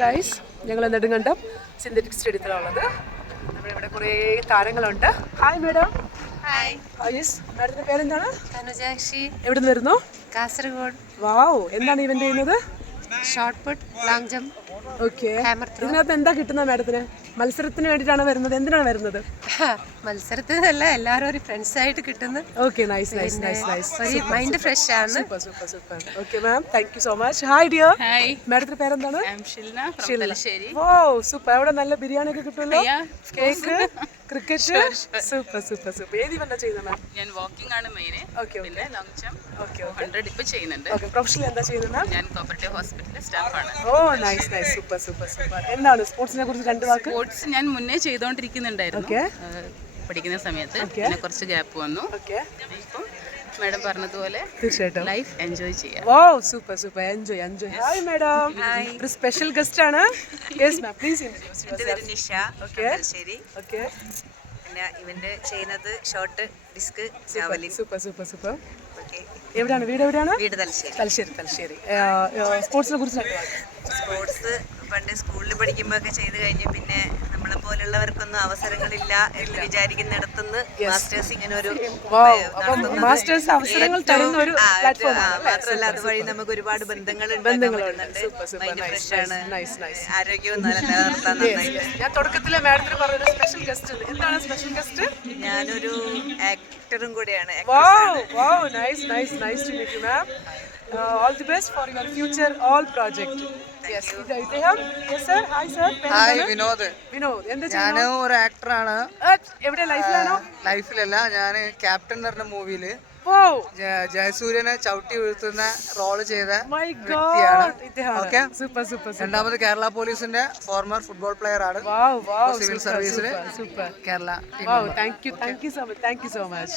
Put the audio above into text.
Guys, ഞങ്ങൾ Nedumkandam synthetic സ്റ്റേഡിയത്തിലുള്ളത്. നമ്മളിവിടെ കുറേ താരങ്ങളുണ്ട്. Hi madam. ഹായ്. യെസ്, മാഡത്തിന്റെ പേരെന്താണ്? തനുജാക്ഷി. എവിടെ നിന്ന് വരുന്നു? കാസർഗോഡ്. വാവ്, എന്താണ് ഇവന്റ് ചെയ്യുന്നത്? Shot put, long jump, okay. Hammer throw. ഇതിനകത്ത് എന്താ കിട്ടുന്നത് മാഡത്തിന്? മത്സരത്തിന് വേണ്ടിയിട്ടാണ് വരുന്നത്? എന്തിനാണ് വരുന്നത്? മത്സരത്തിനല്ല, എല്ലാവരും ഒരു ഫ്രണ്ട്സ് ആയിട്ട് കിട്ടുന്നു. Okay, nice nice nice nice. ഒരു മൈൻഡ് ഫ്രഷ് ആണ്. Super super super. Okay ma'am, thank you so much. Hi dear. Hi, മാഡത്തിന്റെ പേരെന്താണ്? I am Shilna from Thalassery. Wow, super. അവിടെ നല്ല ബിരിയാണി ഒക്കെ കിട്ടുമല്ലോ. Yeah, cake, cricket. Super super super. ഏത് ഇവന്റാ ചെയ്യുന്നത് മാം? ഞാൻ വാക്കിംഗ് ആണ് മെയിൻ. ഓക്കെ പിന്നെ ലോങ് ജംപ് ഓക്കെ 100 ഇപ്പൊ ചെയ്യുന്നുണ്ട്. ഓക്കെ. പ്രൊഫഷണൽ എന്താ ചെയ്യുന്നത് മാം? ഞാൻ കോപ്പറേറ്റീവ് ഹോസ്പിറ്റലിലെ സ്റ്റാഫാണ്. Oh nice nice, super super super. എന്താണ് സ്പോർട്സിനെ കുറിച്ച് രണ്ട് വാക്ക്? സ്പോർട്സ് ഞാൻ മുന്നേ ചെയ്തുകൊണ്ടിരിക്കുന്നുണ്ടായിരുന്നു ഓക്കെ പഠിക്കുന്ന സമയത്ത്. പിന്നെ കുറച്ച് ഗ്യാപ്പ് വന്നു. ഓക്കെ, ഇപ്പം മാഡം പറഞ്ഞതുപോലെ തീർച്ചയായിട്ടും ലൈഫ് എൻജോയ് ചെയ്യാം. Wow, super super. Enjoy enjoy. Hi madam. ഒരു സ്പെഷ്യൽ ഗസ്റ്റ് ആണ്. Yes ma'am, please introduce yourself. Nisha okay ശരി. ഓക്കെ, പിന്നെ ഇവന്റ് ചെയ്യുന്നത് shot disc javelin. Super super super. Okay. എവിടെയാണ് വീട്? എവിടെയാണ്? വീട് തലശ്ശേരി. തലശ്ശേരി തലശ്ശേരി. സ്പോർട്സിനെ കുറിച്ച് രണ്ട് വാക്ക്. സ്പോർട്സ് പണ്ട് സ്കൂളിൽ പഠിക്കുമ്പോൾ ഒക്കെ ചെയ്ത് കഴിഞ്ഞ് പിന്നെ നമ്മളെ പോലുള്ളവർക്കൊന്നും അവസരങ്ങളില്ല എന്ന് വിചാരിക്കുന്നിടത്തുനിന്ന് മാസ്റ്റേഴ്സ് ഇങ്ങനെ ഒരു മാസ്റ്റേഴ്സ് അവസരങ്ങൾ തരുന്ന ഒരു പ്ലാറ്റ്ഫോം. മാത്രമല്ല അതുവഴി നമുക്ക് ഒരുപാട് ബന്ധങ്ങൾ മൈൻഡ് ഫ്രഷ് ആണ്, ആരോഗ്യവും നിലനിർത്താൻ നന്നായിട്ട്. ഞാൻ തുടക്കത്തിലെ മാഡത്തിന് പറഞ്ഞൊരു സ്പെഷ്യൽ ഗസ്റ്റ്. എന്താണ് സ്പെഷ്യൽ ഗസ്റ്റ്? ഞാനൊരു ആക്ടറും കൂടിയാണ്. Nice to meet you, ma'am. All the best for your future all project. Yes, Ideham. Yes sir. Hi sir. Hi Vinod. Vinod, എന്താ ഞാൻ ചെയ്യുന്നത്? ഒരു ആക്ടറാണ്. എവിടെ, ലൈഫിലാണോ? ലൈഫിലല്ല, ഞാൻ ക്യാപ്റ്റൻ എന്ന് പറഞ്ഞ മൂവിയില് Wow. ജയസൂര്യനെ ചവിട്ടി വീഴ്ത്തുന്ന റോള് ചെയ്ത My വ്യക്തിയാണ്. God. ഇദ്ദേഹമാണ്. ഓക്കെ. Super super. രണ്ടാമത് കേരള പോലീസിന്റെ ഫോർമർ ഫുട്ബോൾ പ്ലെയർ ആണ്. Wow. Civil Super, സർവീസില് super. Kerala team Wow, thank you so much.